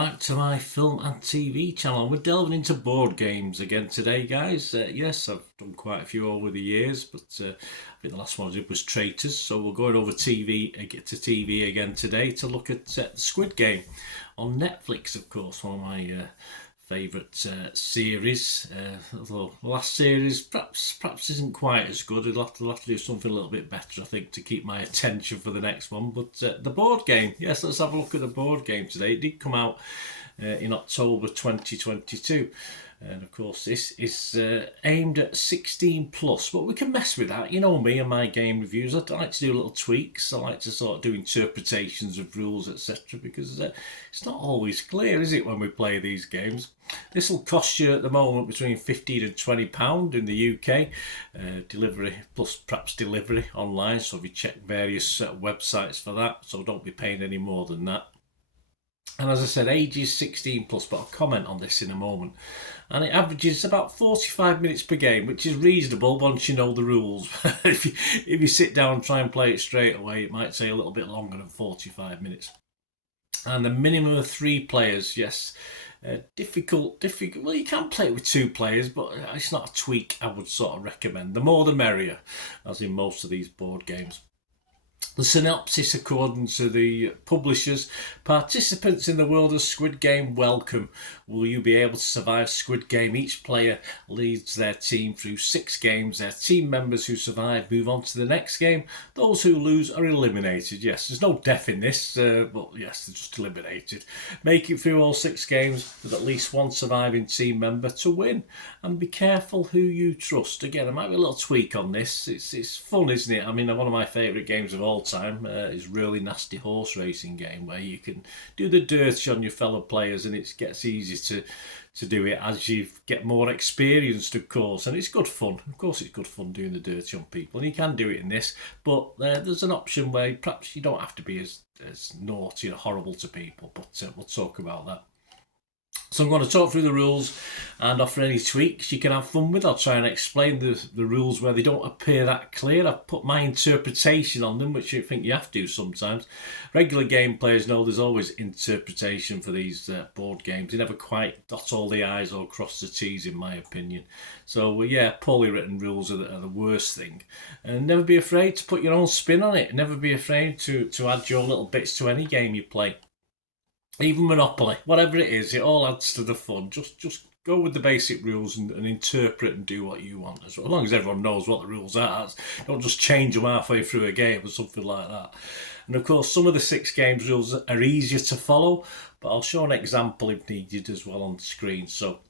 back to my film and TV channel. We're delving into board games again today, guys. Yes, I've done quite a few over the years, but I think the last one I did was Traitors. So we're going over TV again today to look at the Squid Game on Netflix, of course, one of my favourite series. Although the last series perhaps isn't quite as good. I'll have to do something a little bit better, I think, to keep my attention for the next one. But the board game, yes, let's have a look at the board game today. It did come out in October 2022. And of course, this is aimed at 16 plus, but we can mess with that. You know me and my game reviews. I like to do little tweaks. I like to sort of do interpretations of rules, etc. Because it's not always clear, is it, when we play these games? This will cost you at the moment between £15 and £20 in the UK. Delivery plus perhaps delivery online. So if you check various websites for that, so don't be paying any more than that. And as I said, age is 16 plus, but I'll comment on this in a moment. And it averages about 45 minutes per game, which is reasonable once you know the rules. if you sit down and try and play it straight away, it might take a little bit longer than 45 minutes. And the minimum of 3 players, yes. Difficult. Well, you can play it with 2 players, but it's not a tweak I would sort of recommend. The more the merrier, as in most of these board games. The synopsis, according to the publishers: participants in the world of Squid Game, welcome. Will you be able to survive Squid Game? Each player leads their team through 6 games. Their team members who survive move on to the next game. Those who lose are eliminated. Yes, there's no death in this, but yes, they're just eliminated. Make it through all 6 games with at least one surviving team member to win. And be careful who you trust. Again, there might be a little tweak on this. It's fun, isn't it? I mean, one of my favourite games of all time is Really Nasty Horse Racing game, where you can do the dirty on your fellow players, and it gets easier to do it as you get more experienced, of course, and it's good fun. Of course, it's good fun doing the dirty on people, and you can do it in this, but there's an option where perhaps you don't have to be as naughty and horrible to people, but we'll talk about that. So I'm going to talk through the rules and offer any tweaks you can have fun with. I'll try and explain the rules where they don't appear that clear. I've put my interpretation on them, which I think you have to sometimes. Regular game players know there's always interpretation for these board games. They never quite dot all the I's or cross the T's, in my opinion. So yeah, poorly written rules are the worst thing. And never be afraid to put your own spin on it. Never be afraid to add your little bits to any game you play. Even Monopoly, whatever it is, it all adds to the fun. Just go with the basic rules and interpret and do what you want. As long as everyone knows what the rules are. Don't just change them halfway through a game or something like that. And of course, some of the 6 games rules are easier to follow, but I'll show an example if needed as well on the screen. So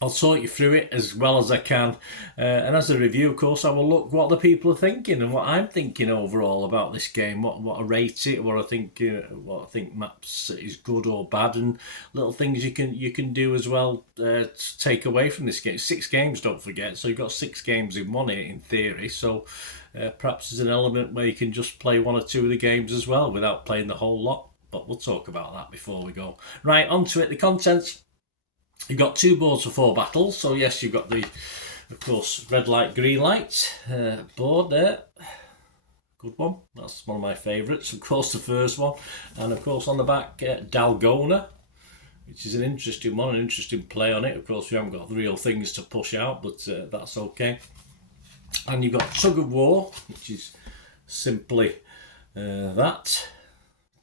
I'll talk you through it as well as I can, and as a review, of course, I will look what the people are thinking and what I'm thinking overall about this game, what I rate it, what I think maps is good or bad, and little things you can do as well to take away from this game. 6 games, don't forget, so you've got 6 games in one in theory. So perhaps there's an element where you can just play 1 or 2 of the games as well without playing the whole lot. But we'll talk about that before we go. Right, on to it. The contents. You've got 2 boards for 4 battles. So yes, you've got the, of course, red light, green light board there. Good one. That's one of my favourites. Of course, the first one. And of course, on the back, Dalgona, which is an interesting one, an interesting play on it. Of course, we haven't got the real things to push out, but that's okay. And you've got Tug of War, which is simply that.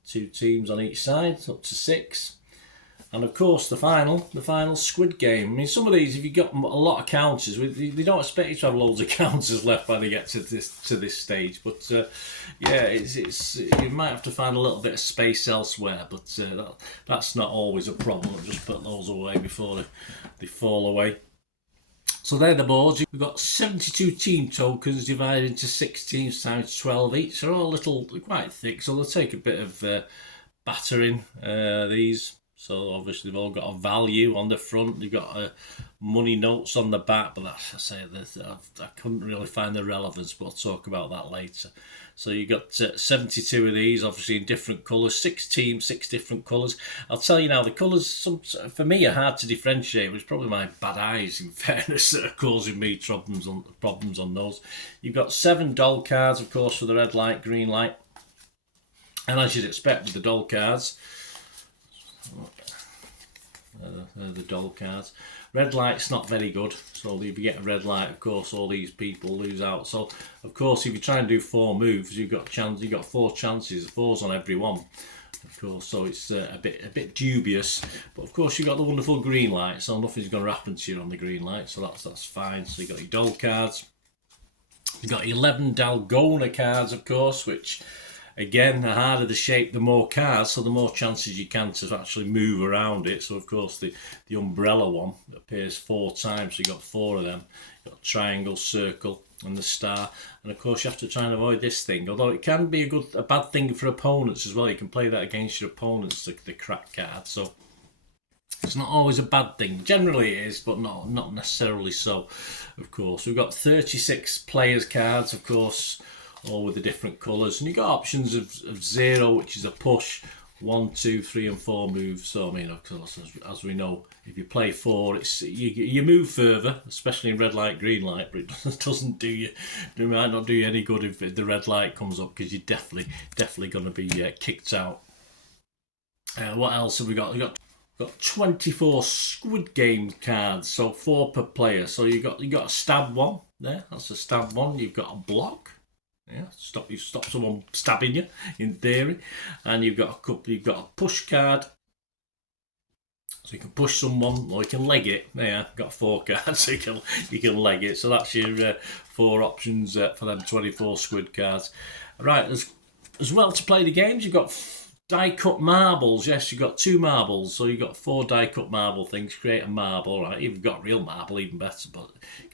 2 teams on each side, up to 6. And of course, the final Squid Game. I mean, some of these, if you've got a lot of counters, they don't expect you to have loads of counters left by they get to this stage. But yeah, it's you might have to find a little bit of space elsewhere. But that's not always a problem. I'll just put those away before they fall away. So they're the boards. We've got 72 team tokens divided into 6 teams times 12 each. They're all quite thick, so they'll take a bit of battering, these. So obviously they've all got a value on the front. They've got money notes on the back, but I couldn't really find the relevance, but I'll talk about that later. So you got 72 of these, obviously in different colours. 6 teams, 6 different colours. I'll tell you now, the colours, for me, are hard to differentiate. It's probably my bad eyes, in fairness, that are causing me problems on those. You've got 7 doll cards, of course, for the red light, green light. And as you'd expect with the doll cards, the doll cards. Red light's not very good, so if you get a red light, of course, all these people lose out. So, of course, if you try and do 4 moves, you've got 4 chances, 4's on every one. Of course, so it's a bit dubious, but of course you've got the wonderful green light, so nothing's going to happen to you on the green light, so that's fine. So you've got your doll cards, you've got 11 Dalgona cards, of course, which again, the harder the shape, the more cards, so the more chances you can to actually move around it. So of course the umbrella one appears 4 times, so you've got 4 of them. You've got triangle, circle, and the star, and of course you have to try and avoid this thing, although it can be a bad thing for opponents as well. You can play that against your opponents, the crack card, so it's not always a bad thing. Generally it is, but not necessarily so. Of course, we've got 36 players cards, of course, all with the different colours, and you've got options of 0, which is a push, 1, 2, 3 and 4 moves. So I mean, of course, as we know, if you play 4, it's you move further, especially in red light, green light, but it doesn't do you. It might not do you any good if the red light comes up, because you're definitely going to be kicked out. What else have we got? We've got 24 Squid Game cards, so 4 per player. So you got a stab one there. That's a stab one. You've got a block. Yeah, stop someone stabbing you, in theory, and you've got a push card, so you can push someone, or you can leg it. Yeah, got 4 cards, so you can leg it. So that's your 4 options for them 24 Squid cards. Right, as well to play the games, you've got die cut marbles. Yes, you've got 2 marbles, so you've got 4 die cut marble things. Create a marble, right? If you've got real marble, even better, but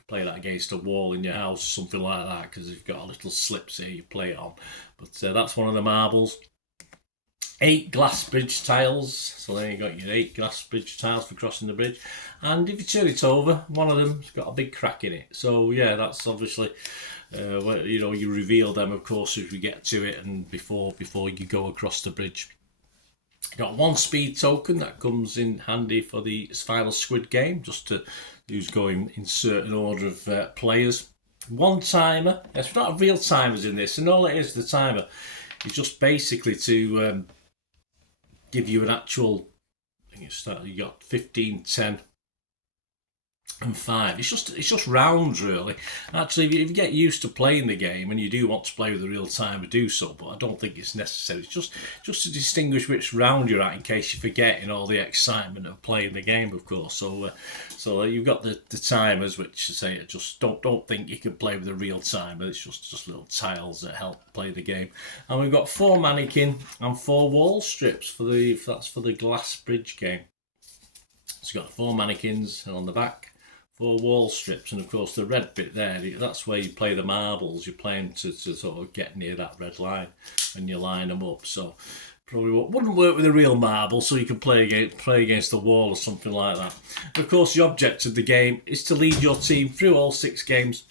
play that against a wall in your house, something like that, because you've got a little slips here you play it on. But that's one of the marbles. 8 glass bridge tiles, so there you got your 8 glass bridge tiles for crossing the bridge, and if you turn it over, one of them's got a big crack in it. So yeah, that's obviously you reveal them, of course, if you get to it, and before you go across the bridge. Got 1 speed token that comes in handy for the final Squid Game, just to who's going in certain order of players. 1 timer. Yes, we don't have real timers in this, and all it is, the timer, is just basically to give you an actual. I think you got 15, 10, and 5. It's just rounds, really. Actually, if you get used to playing the game and you do want to play with a real timer, do so, but I don't think it's necessary. It's just to distinguish which round you're at, in case you forget in all the excitement of playing the game, of course. So you've got the timers, which say just don't think you can play with a real timer. It's just little tiles that help play the game. And we've got 4 mannequin and 4 wall strips for the glass bridge game. So you've got 4 mannequins, and on the back 4 wall strips, and of course the red bit there, that's where you play the marbles. You're playing to sort of get near that red line and you line them up. So probably wouldn't work with a real marble, so you can play against the wall or something like that. And of course the object of the game is to lead your team through all 6 games,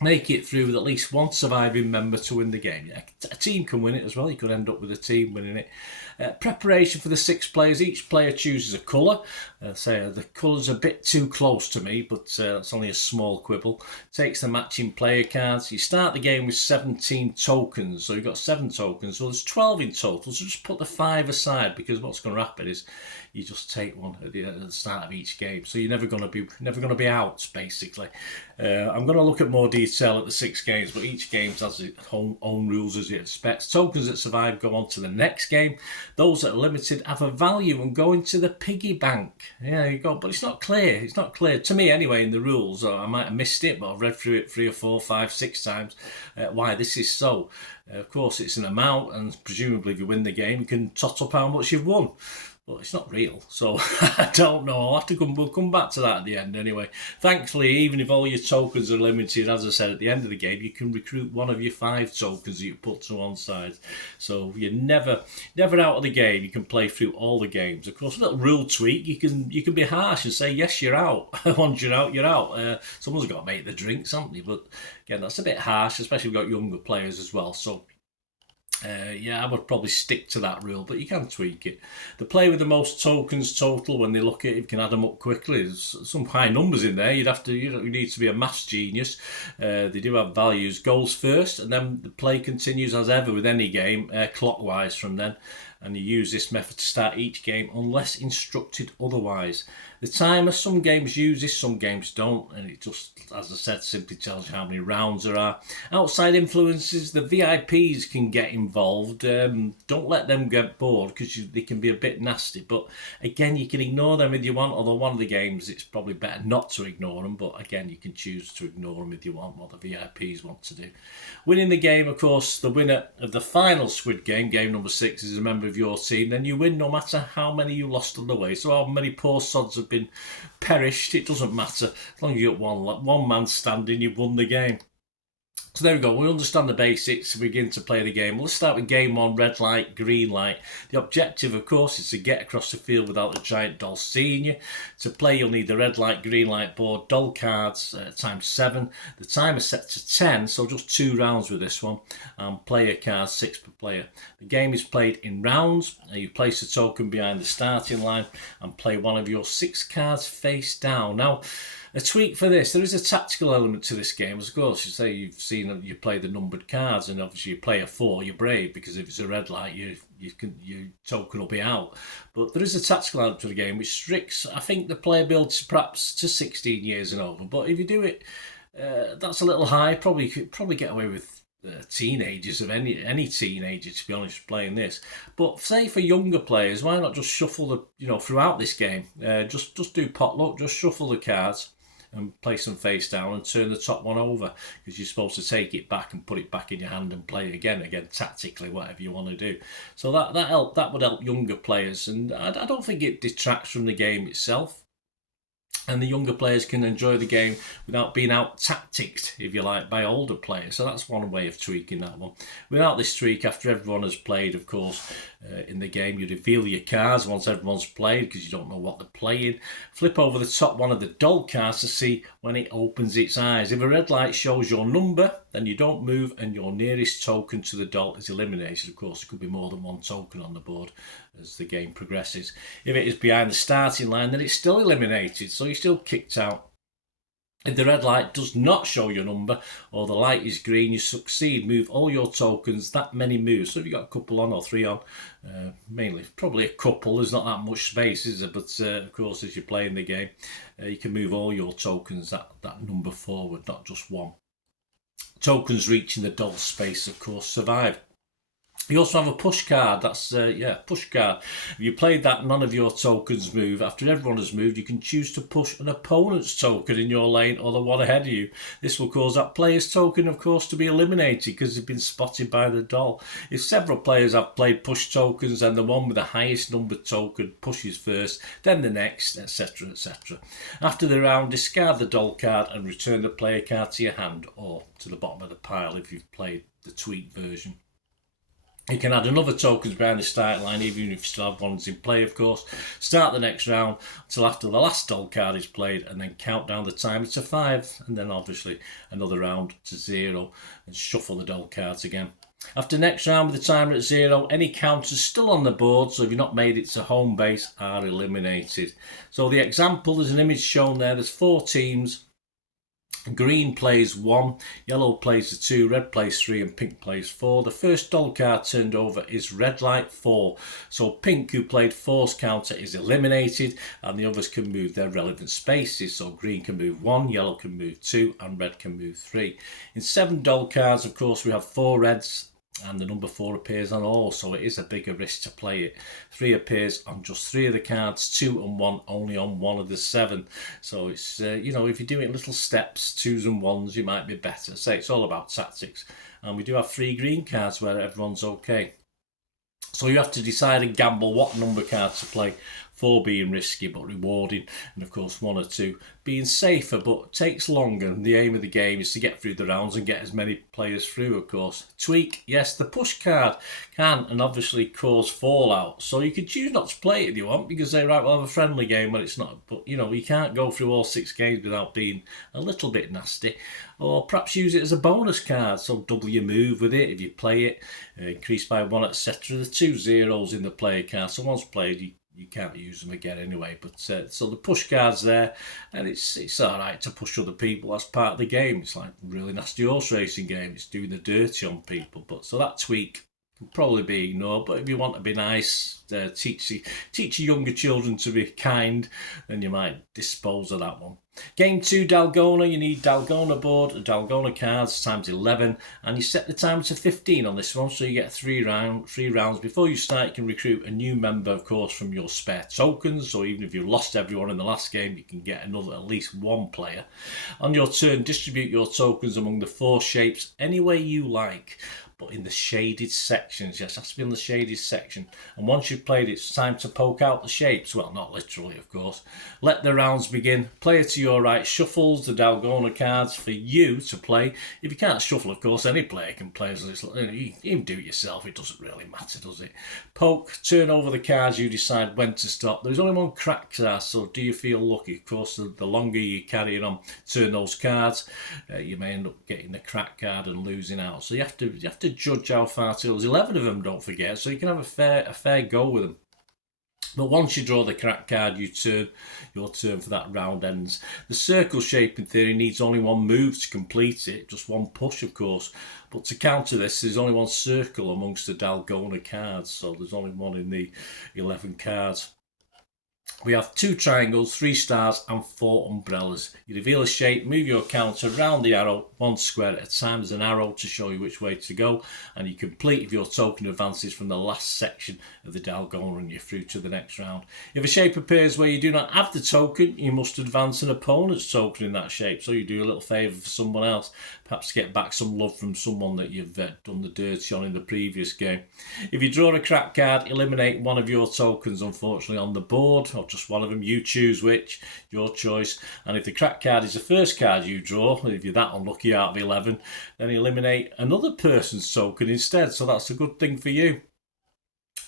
make it through with at least 1 surviving member to win the game. Yeah, a team can win it as well. You could end up with a team winning it. Preparation for the 6 players. Each player chooses a colour. Say the colour's a bit too close to me, but that's only a small quibble. Takes the matching player cards. You start the game with 17 tokens, so you've got 7 tokens, so there's 12 in total. So just put the 5 aside, because what's going to happen is you just take one at the start of each game, so you're never going to be out, basically. I'm going to look at more detail at the 6 games, but each game has its own rules, as you expect. Tokens that survive go on to the next game. Those that are limited have a value and go into the piggy bank. Yeah, you go. But it's not clear. It's not clear to me anyway in the rules. I might have missed it, but I've read through it 3 or 4, 5, 6 times. Why this is so. Of course, it's an amount, and presumably if you win the game, you can tot up how much you've won. But it's not real, so I don't know. We'll come back to that at the end anyway. Thankfully, even if all your tokens are limited, as I said, at the end of the game, you can recruit one of your 5 tokens that you put to one side. So you're never out of the game. You can play through all the games. Of course, a little rule tweak, you can be harsh and say, yes, you're out. Once you're out, you're out. Someone's got to make the drinks, haven't they? But again, that's a bit harsh, especially if we've got younger players as well. So yeah, I would probably stick to that rule, but you can tweak it. The player with the most tokens total, when they look at it, you can add them up quickly. There's some high numbers in there. You need to be a maths genius. They do have values. Goes first, and then the play continues as ever with any game, clockwise from then. and you use this method to start each game unless instructed otherwise. The timer, some games use this, some games don't, and it just, as I said, simply tells you how many rounds there are. Outside influences, the VIPs can get involved. Don't let them get bored because they can be a bit nasty, but again, you can ignore them if you want, although one of the games it's probably better not to ignore them, but again, you can choose to ignore them if you want, what the VIPs want to do. Winning the game, of course, the winner of the final Squid game, game number 6, is a member of your team. Then you win no matter how many you lost on the way. So how many poor sods have been perished, it doesn't matter. As long as you got one man standing, you've won the game. So there we go, we understand the basics, we begin to play the game. Let's start with game 1, red light, green light. The objective, of course, is to get across the field without the giant doll seeing you. To play, you'll need the red light, green light board, doll cards times 7. The timer set to 10, so just 2 rounds with this one. And player cards, 6 per player. The game is played in rounds. You place a token behind the starting line and play one of your 6 cards face down. Now, a tweak for this, there is a tactical element to this game. Of course, you say you've seen you play the numbered cards, and obviously you play a 4, you're brave, because if it's a red light, your token will be out. But there is a tactical element to the game which restricts, I think, the playability perhaps to 16 years and over. But if you do it, that's a little high. Probably get away with teenagers, of any teenager, to be honest, playing this. But say for younger players, why not just shuffle throughout this game? Just do potluck, just shuffle the cards and place them face down and turn the top one over, because you're supposed to take it back and put it back in your hand and play again tactically, whatever you want to do. So that would help younger players, and I don't think it detracts from the game itself. And the younger players can enjoy the game without being out tacticked, if you like, by older players. So that's one way of tweaking that one. Without this tweak, after everyone has played, of course, in the game, you reveal your cards once everyone's played, because you don't know what they're playing. Flip over the top one of the doll cards to see when it opens its eyes. If a red light shows your number, then you don't move and your nearest token to the doll is eliminated. Of course, there could be more than one token on the board as the game progresses. If it is behind the starting line, then it's still eliminated, so you're still kicked out. If the red light does not show your number, or the light is green, you succeed. Move all your tokens that many moves. So if you've got a couple on or 3 on, mainly, probably a couple, there's not that much space, is there? But of course, as you're playing the game, you can move all your tokens that number forward, not just one. Tokens reaching the doll space, of course, survive. You also have a push card. That's push card. If you played that, none of your tokens move. After everyone has moved, you can choose to push an opponent's token in your lane or the one ahead of you. This will cause that player's token, of course, to be eliminated because they've been spotted by the doll. If several players have played push tokens, then the one with the highest numbered token pushes first, then the next, etc., etc. After the round, discard the doll card and return the player card to your hand or to the bottom of the pile if you've played the tweaked version. You can add another tokens behind the start line, even if you still have ones in play, of course. Start the next round until after the last doll card is played, and then count down the timer to 5, and then obviously another round to 0, and shuffle the doll cards again. After next round with the timer at 0, any counters still on the board, so if you've not made it to home base, are eliminated. So the example, there's an image shown there, there's 4 teams. Green plays 1, yellow plays 2, red plays 3 and pink plays 4. The first doll card turned over is red light 4. So pink, who played 4's counter, is eliminated and the others can move their relevant spaces. So green can move 1, yellow can move 2 and red can move 3. In 7 doll cards, of course, we have 4 reds and the number 4 appears on all, so it is a bigger risk to play it. 3 appears on just 3 of the cards, 2 and 1 only on 1 of the 7. So it's, if you're doing little steps, 2s and 1s, you might be better. So it's all about tactics. And we do have 3 green cards where everyone's okay. So you have to decide and gamble what number cards to play. 4 being risky but rewarding, and of course 1 or 2 being safer but takes longer. And the aim of the game is to get through the rounds and get as many players through, of course. Tweak, yes, the push card can and obviously cause fallout. So you can choose not to play it if you want, because they right, we'll have a friendly game when it's not. But you can't go through all 6 games without being a little bit nasty. Or perhaps use it as a bonus card, so double your move with it if you play it, increase by 1, etc. The 2 zeros in the player card, so once played you can't use them again anyway. But so the push card's there, and it's all right to push other people. That's part of the game. It's like a really nasty horse racing game. It's doing the dirty on people. But so that tweak can probably be ignored. But if you want to be nice, teach your younger children to be kind, then you might dispose of that one. Game 2, Dalgona. You need Dalgona board, Dalgona cards times 11, and you set the timer to 15 on this one, so you get three rounds. Before you start, you can recruit a new member, of course, from your spare tokens, so even if you lost everyone in the last game, you can get another, at least one player. On your turn, distribute your tokens among the 4 shapes any way you like, but in the shaded sections. Yes, it has to be in the shaded section. And once you've played it, it's time to poke out the shapes. Well, not literally, of course. Let the rounds begin. Player to your right shuffles the Dalgona cards for you to play. If you can't shuffle, of course, any player can play. So you can do it yourself. It doesn't really matter, does it? Poke, turn over the cards. You decide when to stop. There's only one crack card, so do you feel lucky? Of course, the longer you carry it on, turn those cards, you may end up getting the crack card and losing out. So you have to judge how far to. There's 11 of them, don't forget, so you can have a fair go with them. But once you draw the crack card, your turn for that round ends. The circle shape, in theory, needs only one move to complete it, just one push, of course. But to counter this, there's only one circle amongst the Dalgona cards, so there's only one in the 11 cards. We have 2 triangles, 3 stars and 4 umbrellas. You reveal a shape, move your counter around the arrow 1 square at a time. There's an arrow to show you which way to go, and you complete if your token advances from the last section of the Dalgona and you're through to the next round. If a shape appears where you do not have the token, you must advance an opponent's token in that shape, so you do a little favour for someone else, perhaps get back some love from someone that you've done the dirty on in the previous game. If you draw a crack card, eliminate one of your tokens, unfortunately, on the board, or just one of them. You choose which, your choice. And if the crack card is the first card you draw, if you're that unlucky out of 11, then eliminate another person's token instead. So that's a good thing for you.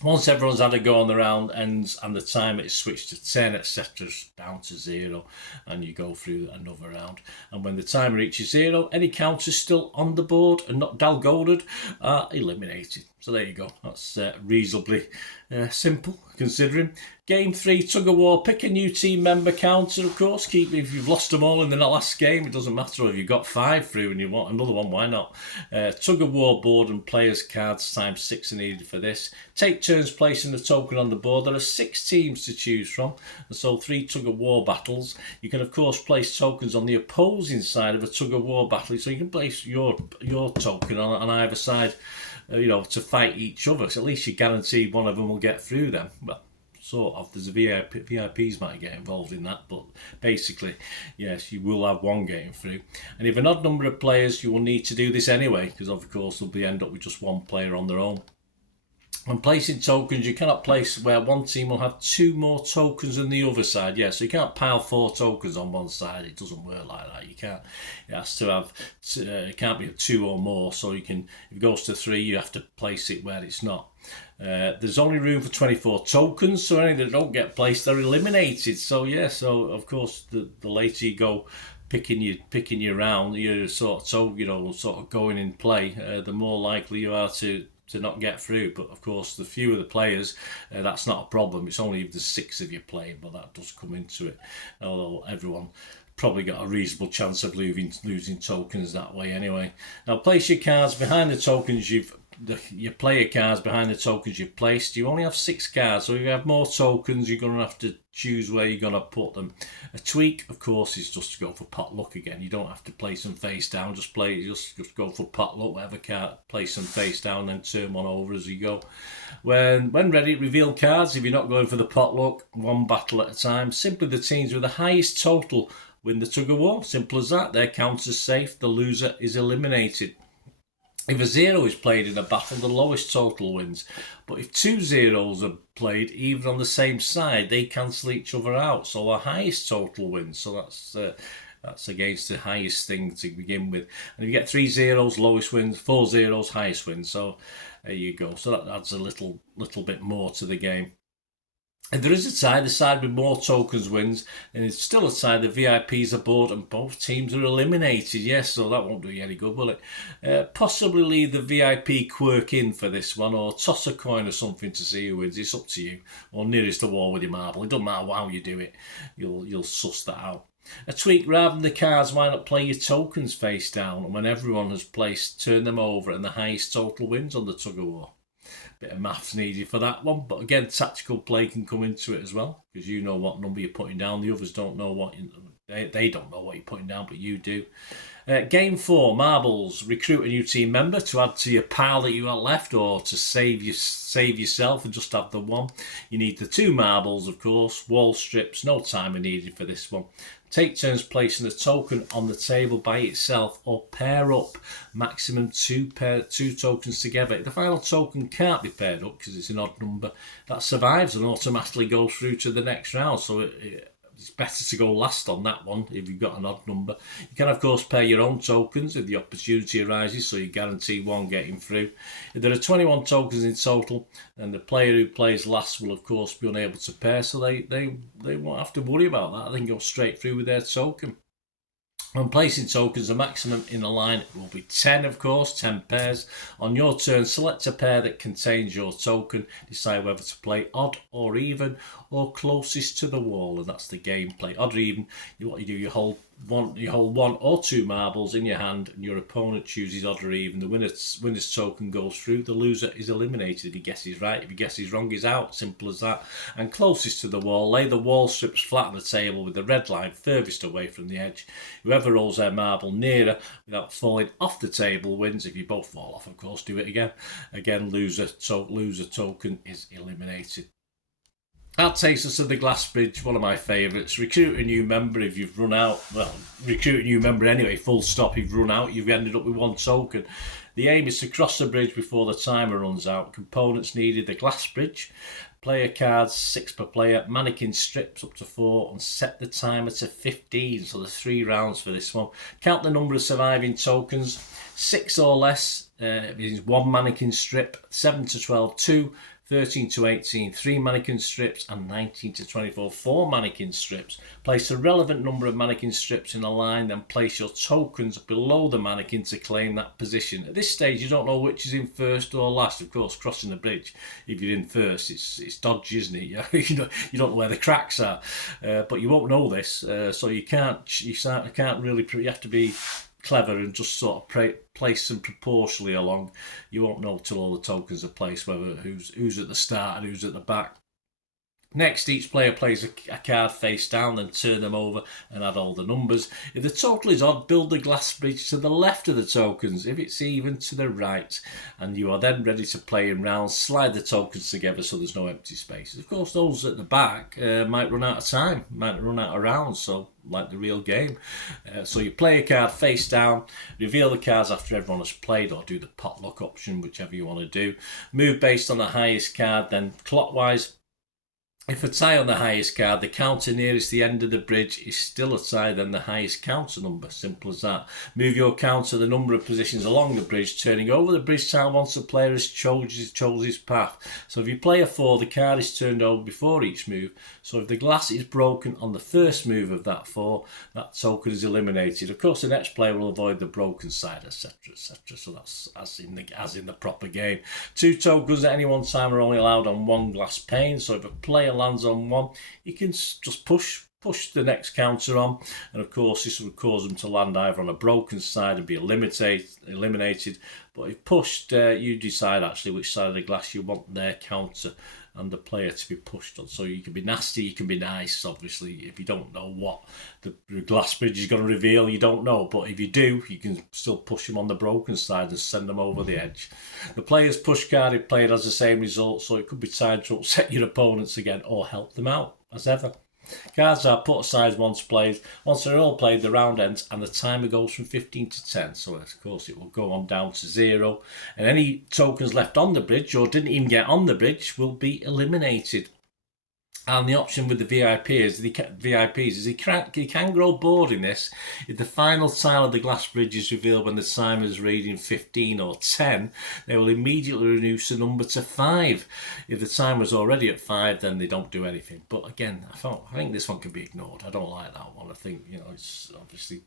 Once everyone's had a go on the round ends and the timer is switched to 10, etc., down to 0, and you go through another round. And when the timer reaches 0, any counters still on the board and not Dalgona'd are eliminated. So there you go. That's reasonably simple, considering. Game 3, tug of war. Pick a new team member counter, of course. Keep if you've lost them all in the last game, it doesn't matter. If you've got 5 through and you want another one, why not? Tug of war board and players' cards times 6 are needed for this. Take turns placing the token on the board. There are 6 teams to choose from, and so 3 tug of war battles. You can, of course, place tokens on the opposing side of a tug of war battle, so you can place your token on either side, to fight each other. So at least you guarantee one of them will get through them. Well, sort of. There's a VIPs might get involved in that, but basically, yes, you will have one getting through. And if an odd number of players, you will need to do this anyway, because of course they'll end up with just one player on their own. When placing tokens, you cannot place where one team will have 2 more tokens than the other side. Yeah, so you can't pile 4 tokens on one side. It doesn't work like that. You can't. It has to have. It can't be 2 or more. So you can. If it goes to 3, you have to place it where it's not. There's only room for 24 tokens, so any that don't get placed are eliminated. So yeah. So of course, the later you go picking your round, you're sort of going in play, the more likely you are to not get through. But of course, the fewer the players, that's not a problem. It's only if there's 6 of you playing, but that does come into it. Although everyone probably got a reasonable chance of losing tokens that way anyway. Now place your cards behind the tokens your player cards behind the tokens you've placed. You only have 6 cards, so if you have more tokens, you're going to have to choose where you're going to put them. A tweak, of course, is just to go for pot luck again. You don't have to place them face down. Just go for pot luck. Whatever card, place them face down, then turn one over as you go. When ready, reveal cards. If you're not going for the pot luck, 1 battle at a time. Simply the teams with the highest total win the tug of war. Simple as that. Their counter's safe. The loser is eliminated. If a 0 is played in a battle, the lowest total wins. But if 2 zeros are played, even on the same side, they cancel each other out. So the highest total wins. So that's against the highest thing to begin with. And if you get 3 zeros, lowest wins. 4 zeros, highest wins. So there you go. So that adds a little bit more to the game. If there is a tie, the side with more tokens wins, and it's still a tie, the VIPs are bored and both teams are eliminated. Yes, so that won't do you any good, will it? Possibly leave the VIP quirk in for this one, or toss a coin or something to see who wins. It's up to you. Or nearest the wall with your marble. It doesn't matter how you do it. You'll suss that out. A tweak, rather than the cards, why not play your tokens face down, and when everyone has placed, turn them over and the highest total wins on the tug of war. Bit of maths needed for that one, but again, tactical play can come into it as well, because you know what number you're putting down. The others don't know what they don't know what you're putting down, but you do. Game 4, marbles. Recruit a new team member to add to your pile that you got left, or to save yourself and just have the one. You need the 2 marbles, of course. Wall strips, no timer needed for this one. Take turns placing a token on the table by itself, or pair up. Maximum 2 tokens together. If the final token can't be paired up because it's an odd number, that survives and automatically goes through to the next round. So it's better to go last on that one if you've got an odd number. You can, of course, pair your own tokens if the opportunity arises, so you guarantee one getting through. If there are 21 tokens in total, then the player who plays last will, of course, be unable to pair, so they won't have to worry about that. They can go straight through with their token. When placing tokens, the maximum in a line will be 10, of course, 10 pairs. On your turn, select a pair that contains your token. Decide whether to play odd or even, or closest to the wall, and that's the gameplay. Odd or even, what you do, you hold one or 2 marbles in your hand, and your opponent chooses odd or even. The winner's token goes through. The loser is eliminated if he guesses right. If he guesses wrong, he's out. Simple as that. And closest to the wall, lay the wall strips flat on the table with the red line furthest away from the edge. Whoever rolls their marble nearer without falling off the table wins. If you both fall off, of course, do it again. Again, loser token is eliminated. That takes us to the glass bridge, one of my favourites. Recruit a new member if you've run out. Well, recruit a new member anyway, full stop. You've run out, you've ended up with 1 token. The aim is to cross the bridge before the timer runs out. Components needed: the glass bridge, player cards, 6 per player, mannequin strips up to 4, and set the timer to 15. So there's 3 rounds for this one. Count the number of surviving tokens. 6 or less is 1 mannequin strip. 7 to 12, 2. 13 to 18, 3 mannequin strips, and 19 to 24, 4 mannequin strips. Place a relevant number of mannequin strips in a line, then place your tokens below the mannequin to claim that position. At this stage, you don't know which is in first or last. Of course, crossing the bridge, if you're in first, it's dodgy, isn't it? You don't know where the cracks are, but you won't know this, so you can't really. You have to be clever and just sort of place them proportionally along. You won't know till all the tokens are placed whether who's at the start and who's at the back. Next, each player plays a card face down, then turn them over and add all the numbers. If the total is odd, build the glass bridge to the left of the tokens. If it's even, to the right. And you are then ready to play in rounds. Slide the tokens together so there's no empty spaces. Of course, those at the back might run out of time, might run out of rounds, so like the real game. So you play a card face down, reveal the cards after everyone has played, or do the potluck option, whichever you want to do. Move based on the highest card, then clockwise. If a tie on the highest card, the counter nearest the end of the bridge is still a tie, then the highest counter number. Simple as that. Move your counter the number of positions along the bridge, turning over the bridge tile once the player has chose his path. So if you play a 4, the card is turned over before each move. So if the glass is broken on the first move of that 4, that token is eliminated. Of course, the next player will avoid the broken side, etc., etc. So that's as in the proper game. 2 tokens at any one time are only allowed on 1 glass pane. So if a player lands on 1, you can just push the next counter on, and of course this would cause them to land either on a broken side and be eliminated. But if pushed, you decide actually which side of the glass you want their counter and the player to be pushed on. So you can be nasty, you can be nice. Obviously, if you don't know what the glass bridge is going to reveal, you don't know. But if you do, you can still push them on the broken side and send them over the edge. The player's push card, if played, has the same result, so it could be time to upset your opponents again or help them out, as ever. Cards are put aside once played. Once they're all played, the round ends and the timer goes from 15 to 10. So, of course, it will go on down to 0. And any tokens left on the bridge or didn't even get on the bridge will be eliminated. And the option with the VIPs is you can grow bored in this. If the final tile of the glass bridge is revealed when the timer is reading 15 or 10, they will immediately reduce the number to 5. If the timer is already at 5, then they don't do anything. But again, I think this one can be ignored. I don't like that one. I think, it's obviously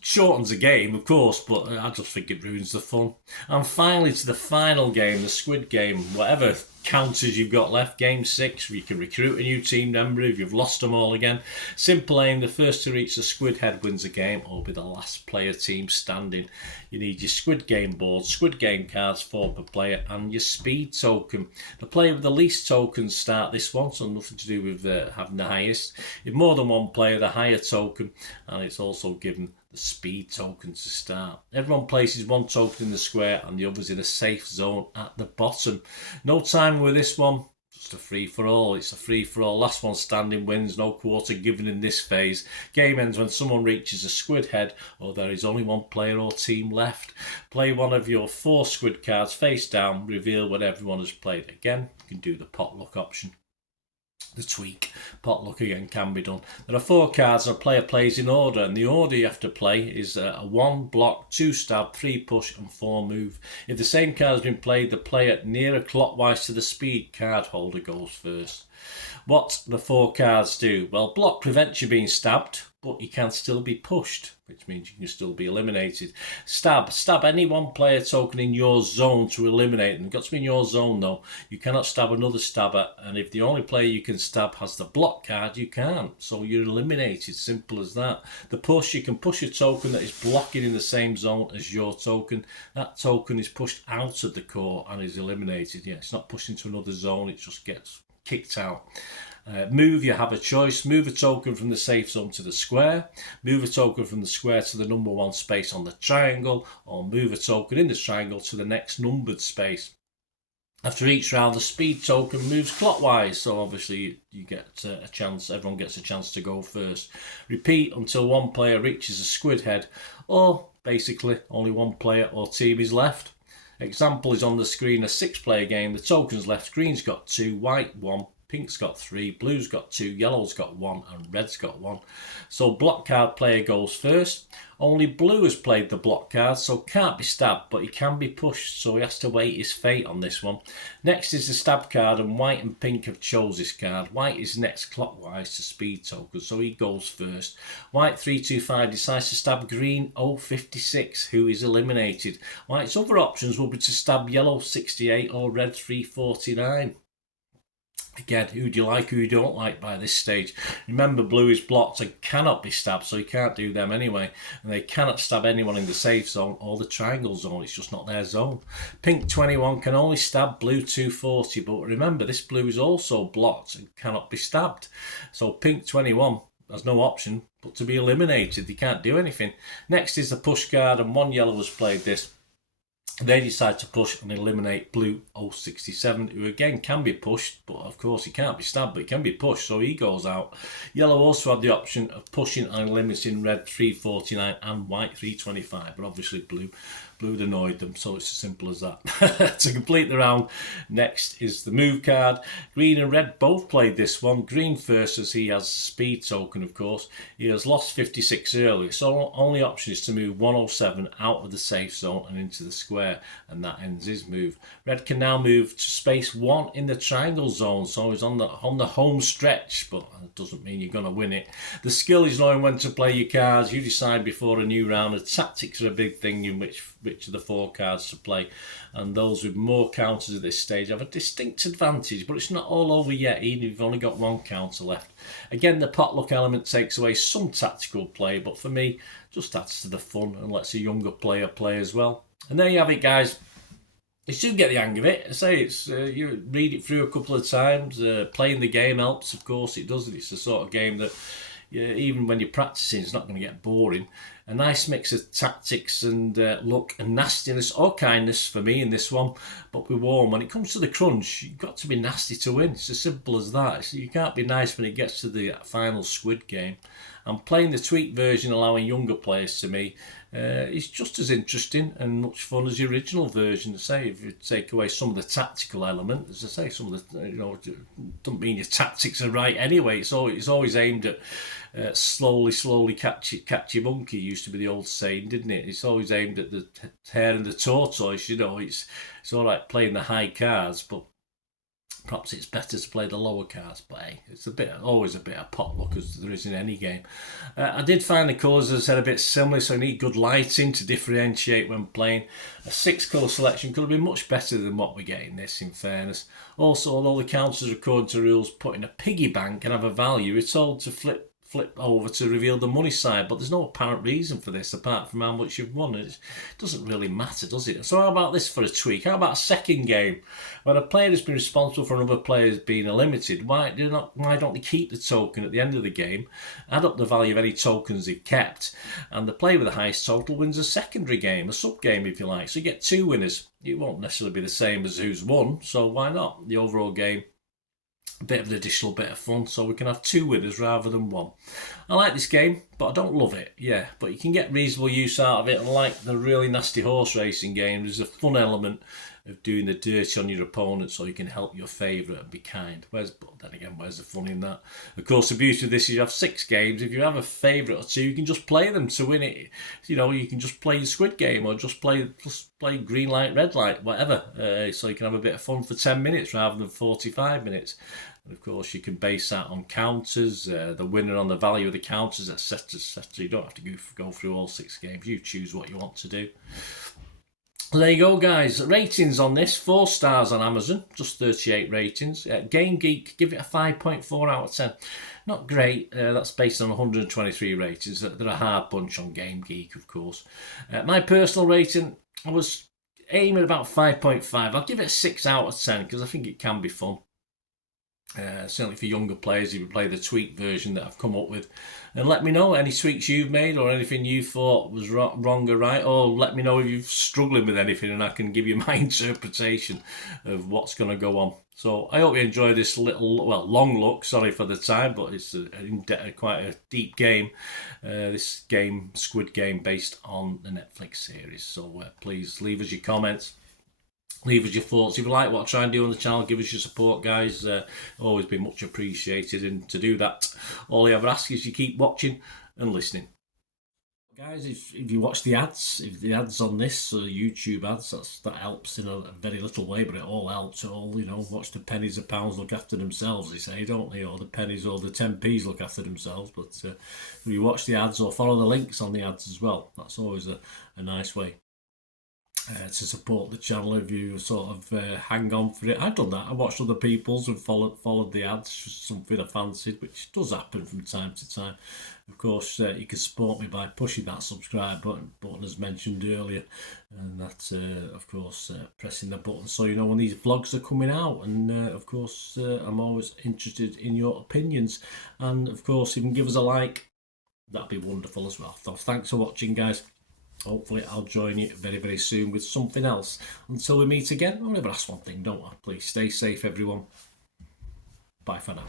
shortens the game, of course, but I just think it ruins the fun. And finally, to the final game, the Squid game, whatever counters you've got left. Game 6, you can recruit a new team member if you've lost them all again. Simple aim, the first to reach the squid head wins the game, or be the last player team standing. You need your Squid Game board, Squid Game cards, 4 per player, and your speed token. The player with the least tokens start this one, so nothing to do with having the highest. If more than one player, the higher token, and it's also given the speed token to start. Everyone places 1 token in the square and the others in a safe zone at the bottom. No time with this one, just a free-for-all. It's a free-for-all. Last one standing wins, no quarter given in this phase. Game ends when someone reaches a squid head or there is only 1 player or team left. Play one of your 4 squid cards face down, reveal when everyone has played. Again, you can do the potluck option. The tweak, potluck again can be done. There are 4 cards and a player plays in order, and the order you have to play is a 1 block, 2 stab, 3 push and 4 move. If the same card has been played, the player nearer clockwise to the speed card holder goes first. What the 4 cards do? Well, block prevents you being stabbed, but you can still be pushed, which means you can still be eliminated. Stab any 1 player token in your zone to eliminate them. It's got to be in your zone though. You cannot stab another stabber, and if the only player you can stab has the block card, you can't. So you're eliminated, simple as that. The push, you can push a token that is blocking in the same zone as your token. That token is pushed out of the core and is eliminated. Yeah, it's not pushed into another zone, it just gets kicked out. Move, you have a choice. Move a token from the safe zone to the square, move a token from the square to the number 1 space on the triangle, or move a token in the triangle to the next numbered space. After each round, the speed token moves clockwise, so obviously you get a chance, everyone gets a chance to go first. Repeat until 1 player reaches a squid head, or basically only 1 player or team is left. Example is on the screen, a 6-player game. The tokens left, green's got 2, white 1, pink's got 3, blue's got 2, yellow's got 1 and red's got 1. So block card player goes first. Only blue has played the block card, so can't be stabbed, but he can be pushed, so he has to wait his fate on this one. Next is the stab card, and white and pink have chose this card. White is next clockwise to speed token, so he goes first. White 325 decides to stab green 056, who is eliminated. White's other options will be to stab yellow 68 or red 349. Again, who do you like, who you don't like by this stage? Remember, blue is blocked and cannot be stabbed, so you can't do them anyway. And they cannot stab anyone in the safe zone or the triangle zone. It's just not their zone. Pink 21 can only stab blue 240, but remember, this blue is also blocked and cannot be stabbed. So pink 21 has no option but to be eliminated. They can't do anything. Next is the push card, and 1 yellow has played this. They decide to push and eliminate blue 067, who again can be pushed, but of course he can't be stabbed, but he can be pushed, so he goes out. Yellow also had the option of pushing and eliminating red 349 and white 325, but obviously blue had annoyed them, so it's as simple as that. To complete the round, next is the move card. Green and red both played this one. Green first, as he has a speed token, of course. He has lost 56 earlier, so only option is to move 107 out of the safe zone and into the square, and that ends his move. Red can now move to space 1 in the triangle zone, so he's on the home stretch, but that doesn't mean you're going to win it. The skill is knowing when to play your cards. You decide before a new round. The tactics are a big thing in which of the 4 cards to play, and those with more counters at this stage have a distinct advantage, but it's not all over yet, even if you've only got 1 counter left. Again, the potluck element takes away some tactical play, but for me, just adds to the fun and lets a younger player play as well. And there you have it, guys. You soon get the hang of it. I say it's you read it through a couple of times. Playing the game helps, of course it does. It's the sort of game that even when you're practicing, it's not going to get boring. A nice mix of tactics and luck and nastiness or kindness for me in this one, but we're warm. When it comes to the crunch, you've got to be nasty to win. It's as simple as that. So you can't be nice when it gets to the final Squid Game. And playing the tweaked version, allowing younger players to me, is just as interesting and much fun as the original version. To say, if you take away some of the tactical element, as I say, some of the don't mean your tactics are right anyway. It's always aimed at slowly catch your monkey. Used to be the old saying, didn't it? It's always aimed at the hare and the tortoise. It's all right playing the high cards, but perhaps it's better to play the lower cards, but hey, it's always a bit of potluck as there is in any game. I did find the colours, as I said, a bit similar, so I need good lighting to differentiate when playing. A 6-colour selection could have been much better than what we get in this, in fairness. Also, although the counters, according to rules, put in a piggy bank and have a value, we're told to flip over to reveal the money side, but there's no apparent reason for this apart from how much you've won. It doesn't really matter, does it? So how about this for a tweak? How about a second game when a player has been responsible for another player being eliminated? Why don't they keep the token at the end of the game, add up the value of any tokens they've kept, and the player with the highest total wins a secondary game, a sub game if you like. So you get 2 winners. It won't necessarily be the same as who's won, so why not? The overall game, a bit of an additional bit of fun, so we can have 2 winners rather than 1. I like this game, but I don't love it, but you can get reasonable use out of it. Unlike the really nasty horse racing game, there's a fun element of doing the dirty on your opponent so you can help your favourite and be kind. But then again, where's the fun in that? Of course, the beauty of this is you have 6 games. If you have a favourite or 2, you can just play them to win it. You can just play the Squid game or just play green light, red light, whatever. So you can have a bit of fun for 10 minutes rather than 45 minutes. And of course, you can base that on counters, the winner on the value of the counters, etc., etc. You don't have to go through all 6 games. You choose what you want to do. There you go, guys. Ratings on this: 4 stars on Amazon, just 38 ratings. Game Geek, give it a 5.4 out of 10. Not great. That's based on 123 ratings. They're a hard bunch on Game Geek, of course. My personal rating, I was aiming about 5.5. I'll give it a 6 out of 10 because I think it can be fun. Certainly for younger players, if you play the tweak version that I've come up with. And let me know any tweaks you've made or anything you thought was wrong or right, or let me know if you're struggling with anything and I can give you my interpretation of what's going to go on. So I hope you enjoy this long look, sorry for the time, but it's quite a deep game. This game, Squid Game, based on the Netflix series. So please leave us your comments. Leave us your thoughts. If you like what I try and do on the channel, give us your support, guys. Always been much appreciated. And to do that, all I ever ask is you keep watching and listening. Guys, if you watch the ads, on this, YouTube ads, that helps in a very little way, but it all helps. Watch the pennies and pounds look after themselves, they say, don't they? Or the pennies or the 10p's look after themselves. But if you watch the ads or follow the links on the ads as well, that's always a nice way to support the channel if you sort of hang on for it. I've done that. I watched other people's and followed the ads, just something I fancied, which does happen from time to time. Of course, you can support me by pushing that subscribe button as mentioned earlier, and that's of course pressing the button so you know when these vlogs are coming out. And of course, I'm always interested in your opinions, and of course, if you can give us a like, that'd be wonderful as well. So thanks for watching, guys. Hopefully I'll join you very, very soon with something else. Until we meet again, I'll never ask one thing, don't I? Please stay safe, everyone. Bye for now.